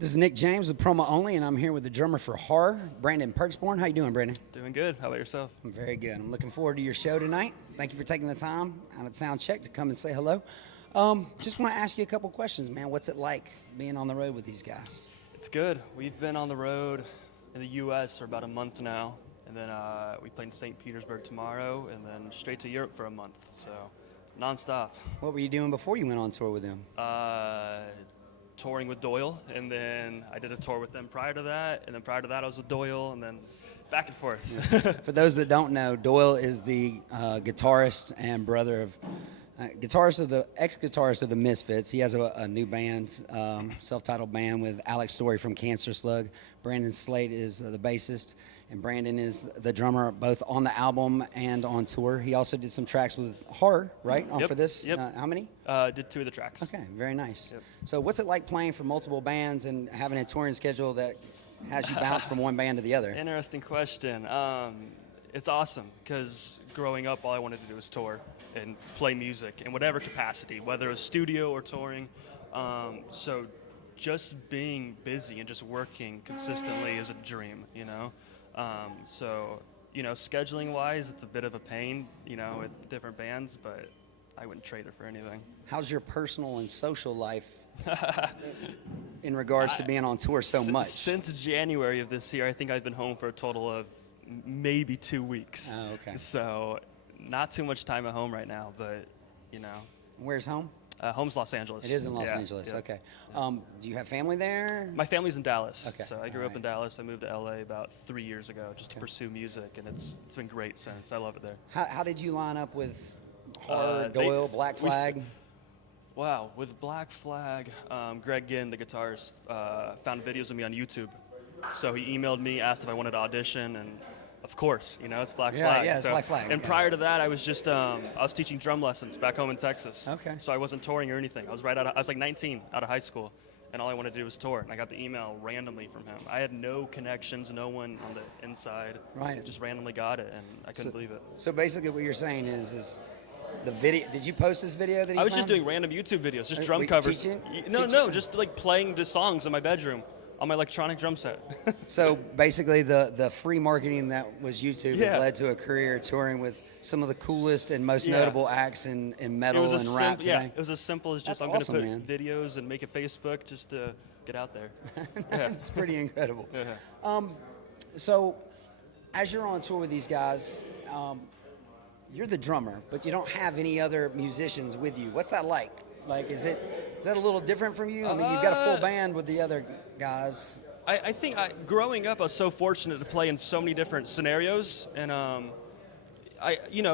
This is Nick James with Promo Only, and I'm here with the drummer for Horror, Brandon Pertzborn. How you doing, Brandon? Doing good. How about yourself? I'm very good. I'm looking forward to your show tonight. Thank you for taking the time out of sound check to come and say hello. Just want to ask you a couple questions, man. What's it like being on the road with these guys? It's good. We've been on the road in the U.S. for about a month now, and then we play in St. Petersburg tomorrow, and then straight to Europe for a month, so nonstop. What were you doing before you went on tour with them? Touring with Doyle, and then I did a tour with them prior to that, and then prior to that I was with Doyle, and then back and forth. Yeah. For those that don't know, Doyle is the guitarist and brother of ex-guitarist of the Misfits. He has a new band, self-titled band with Alex Story from Cancer Slug. Brandon Slate is the bassist, and Brandon is the drummer both on the album and on tour. He also did some tracks with Horror, right? Yep. For this? Yep. How many? Did 2 of the tracks. Okay, very nice. Yep. So what's it like playing for multiple bands and having a touring schedule that has you bounce from one band to the other? Interesting question. It's awesome because growing up, all I wanted to do was tour and play music in whatever capacity, whether it was studio or touring. So just being busy and just working consistently is a dream, you know? So, you know, scheduling-wise, it's a bit of a pain, you know, with different bands, but I wouldn't trade it for anything. How's your personal and social life in regards to being on tour so much? Since January of this year, I think I've been home for a total of maybe 2 weeks. Oh, okay. So not too much time at home right now, but, you know. Where's home? Home's Los Angeles. It is in Los Angeles, okay. Do you have family there? My family's in Dallas. Okay. So I grew up in Dallas. I moved to LA about 3 years ago just to pursue music, and it's been great since. I love it there. How did you line up with Horror, Doyle, Black Flag? Wow, with Black Flag, Greg Ginn, the guitarist, found videos of me on YouTube. So he emailed me, asked if I wanted to audition, and of course, you know, it's Black Flag. Yeah, it's Black Flag. And prior to that, I was just, I was teaching drum lessons back home in Texas. Okay. So I wasn't touring or anything. I was I was like 19, out of high school, and all I wanted to do was tour. And I got the email randomly from him. I had no connections, no one on the inside. Right. Just randomly got it, and I couldn't believe it. So basically what you're saying is the video, did you post this video that he I was found? just doing random YouTube videos, just drum Wait, covers. teaching? No, just like playing the songs in my bedroom on my electronic drum set. So basically the free marketing that was YouTube has led to a career touring with some of the coolest and most notable acts in metal and rap today. It was as simple as just, That's I'm going to awesome, put videos and make a Facebook just to get out there. That's pretty incredible. Yeah. So as you're on tour with these guys, you're the drummer, but you don't have any other musicians with you. What's that like? Like, is that a little different from you? I mean, you've got a full band with the other guys. I think growing up, I was so fortunate to play in so many different scenarios, and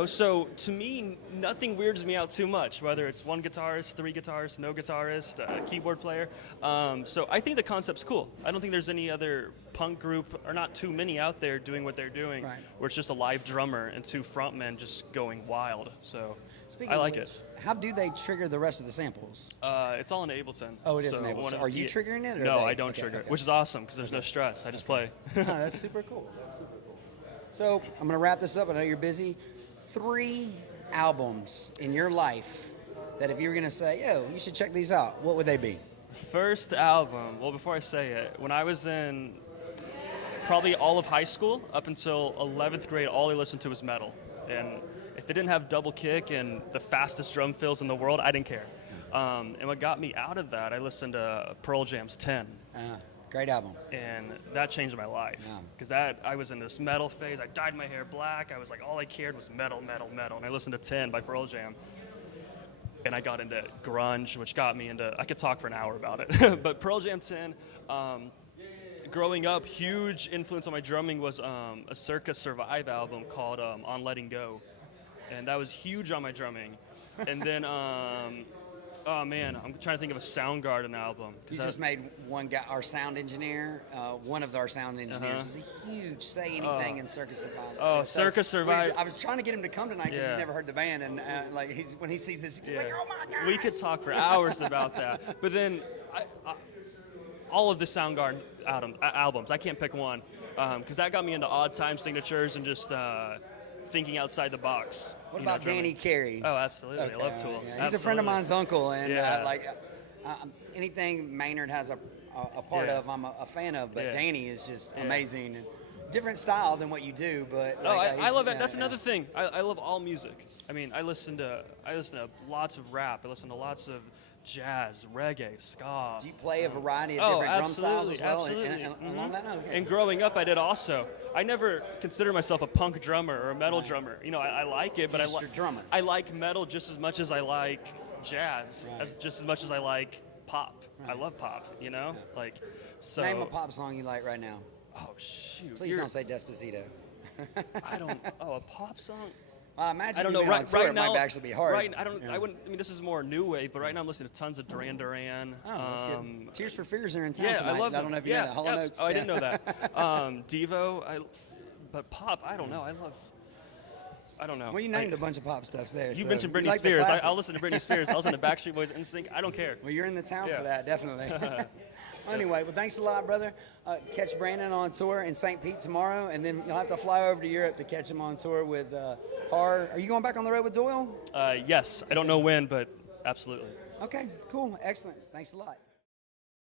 so to me, nothing weirds me out too much, whether it's one guitarist, 3 guitarists, no guitarist, a keyboard player. So I think the concept's cool. I don't think there's any other punk group, or not too many out there doing what they're doing, where it's just a live drummer and 2 frontmen just going wild. So I like it. How do they trigger the rest of the samples? It's all in Ableton. Oh, it is in Ableton. Are you triggering it? Or no, I don't trigger it, which is awesome because there's no stress. I just play. That's super cool. So I'm going to wrap this up. I know you're busy. 3 albums in your life that if you were going to say, yo, you should check these out, what would they be? First album, well, before I say it, when I was in probably all of high school, up until 11th grade, all I listened to was metal. And if they didn't have double kick and the fastest drum fills in the world, I didn't care. And what got me out of that, I listened to Pearl Jam's 10. Great album. And that changed my life. Because I was in this metal phase. I dyed my hair black. I was like, all I cared was metal, metal, metal. And I listened to 10 by Pearl Jam. And I got into grunge, which got me into, I could talk for an hour about it. But Pearl Jam 10, growing up, huge influence on my drumming was a Circa Survive album called On Letting Go. And that was huge on my drumming. And then, oh man, I'm trying to think of a Soundgarden album. You just made one guy, our sound engineer, one of our sound engineers is a huge Say Anything in Circa Survive. Oh, Circa Survive. I was trying to get him to come tonight because he's never heard the band, and like when he sees this, he's like, oh my God. We could talk for hours about that. But then, all of the Soundgarden albums, I can't pick one, because that got me into odd time signatures and just thinking outside the box. What about Danny Carey? Oh, absolutely. I love Tool. Yeah. He's a friend of mine's uncle, and anything Maynard has a a part Yeah. of, I'm a fan of. But Yeah. Danny is just amazing. And different style than what you do, but Oh, like, I love it. That's another thing. I love all music. I mean, I listen to lots of rap. I listen to lots of jazz, reggae, ska. Do you play a variety of different drum styles as well? Absolutely. And along that? Okay. And growing up, I did also. I never considered myself a punk drummer or a metal drummer. You know, I like it, but Just a drummer. I like metal just as much as I like jazz, just as much as I like pop. I love pop. You know, like so. Name a pop song you like right now. Oh shoot! Please don't say Despacito. I don't. Oh, a pop song. I imagine I don't you know. being on Right, tour, right it now, might actually be hard. Right. I don't. I wouldn't. I mean, this is more new wave, but right now I'm listening to tons of Duran Duran. Oh, that's good. Tears for Fears are in town Yeah, tonight. I love I don't know if you know that. Hollow Notes. Oh, I didn't know that. Devo. But pop. I don't know. I don't know. Well, you named a bunch of pop stuffs there. You so mentioned you Britney like the Spears. classics. I'll listen to Britney Spears. I'll listen to Backstreet Boys, NSYNC. I don't care. Well, you're in the town Yeah. for that, definitely. Well, anyway, well, thanks a lot, brother. Catch Brandon on tour in St. Pete tomorrow, and then you'll have to fly over to Europe to catch him on tour with Har. Are you going back on the road with Doyle? Yes. I don't know when, but absolutely. Okay, cool. Excellent. Thanks a lot.